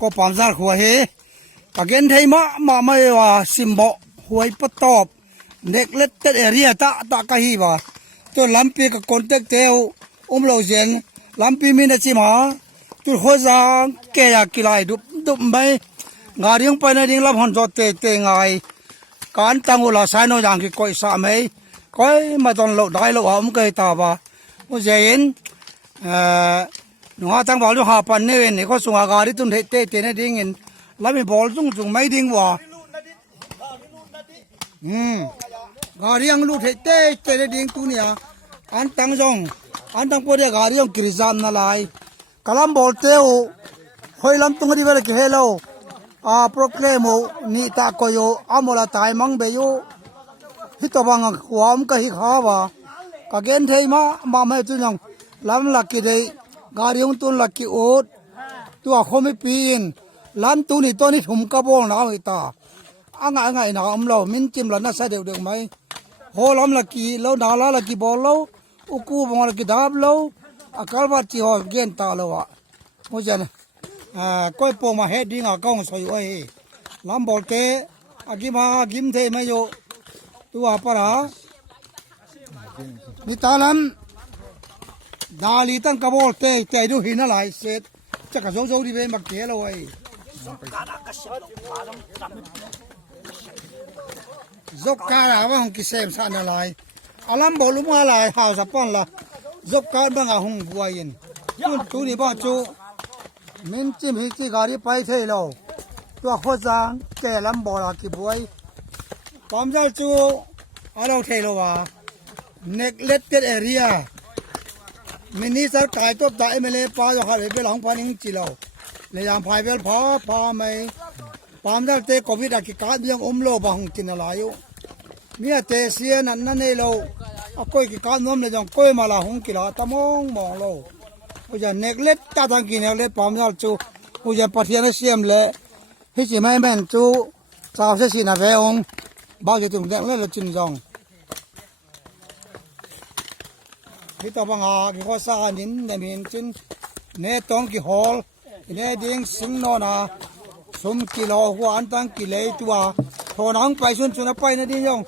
ก็ปามซาหัวเฮกะเกนไทยมาไม่ว่าซิมโบหวยปตอบเด็กเล็ดเตเอเรียตะกะฮีว่าตัวลำปีกับคนเต็กเตียวเราเจนลำปีมีนาจิมาตัวหัวจางแกอยากกิไลดุไปงาเรียงไปในดิ่งลำหันจอเตงไงการตั้งอุลาสายโนยังกิก้อยสามัยก้อยมาตอนเราได้เราเอาไม่เคยตาบ่าว่าเจนหนูตั้งบอกลูกหาปันเนี่ยนี่ก็ส่งอากาศที่ตุ้นเตในดิ่งเงินแล้วมีบอลส่งไม่ดิ่งว่ะกาเรียงลูกเตในดิ่งตัวเนี่ยอันตั้งจงอันตั้งพอดีกาเรียงกริซามนาลายกะลำบอลเตียวหอยลำตุงรีเวลกิเฮโลโปรแกรมนี่ตาโกโยอามอลาตายมังเบโยฮิตบังหัวมก็ฮิขาวะกะเกนเทมาไม่จุยังลำลักกิเดกาเรียงตุนลักกิโอดตัวเขาไม่ปีนลันตุนี่ตัวนี้ถุมกระบอกหนาวหิตาอ่างไงหนาวเรามินจิมหลันน่าใส่เดือดไหมโหลำลักกิแล้วนาลาลักกิบอลแล้วอุกูบองลักกิดาบแล้วอากาศวัดจีฮอเกนตาแล้ววะโมจันก้อยโปมาเฮ็ดดิ้งก้องสวยไว้ลำบอลเตะกิมเทไม่โยตัวปะละนี่ตาลันดาลีตั้งกระบอกเตะดูหินอะไรเสร็จจะกระโจดีไปมาเกลเลยจกการว่าหงกิเซมสันอะไรอลัมบอลุมาอะไรหาวสะป้อนละจกการบังอาหงบัวยินตูนี่บ้าจูมินจิมฮิจิการีไปเทโลตัวโคจางแกลำบอลากิบวยปอมเจ้าจูอาเราเทโลวาเน็กเล็ดเตเอเรียมินิสร์กายตบตาเอเมเลปาจะขาดไปหลังพานิงจิโลเลยยามพายเวลพาไม่ปอมเจ้าเตโควิดกิการยังโลบังจินอะไรอยู่เมียเตเสียนั่นเอโลก้อยกิการน้อมเลยจังก้อยมาลาหงกิลาตะมองโลผู้จะเน็กเล็ดตาทางกินเล็ดปอมยาจูผู้จะปัทยาเสียมเละให้จีไม่แม่นจูสาวเสียสินะเวองบ้าจะถึงแดงเล็ดจินจงที่ตัวบังอาที่เขาสร้างนินในมินจินเนตองกิฮอลเนดิ้งสิงโนนาสมกิโลหัวอันตังกิเลตัวโทนังไปสุนไปในดิ้งยง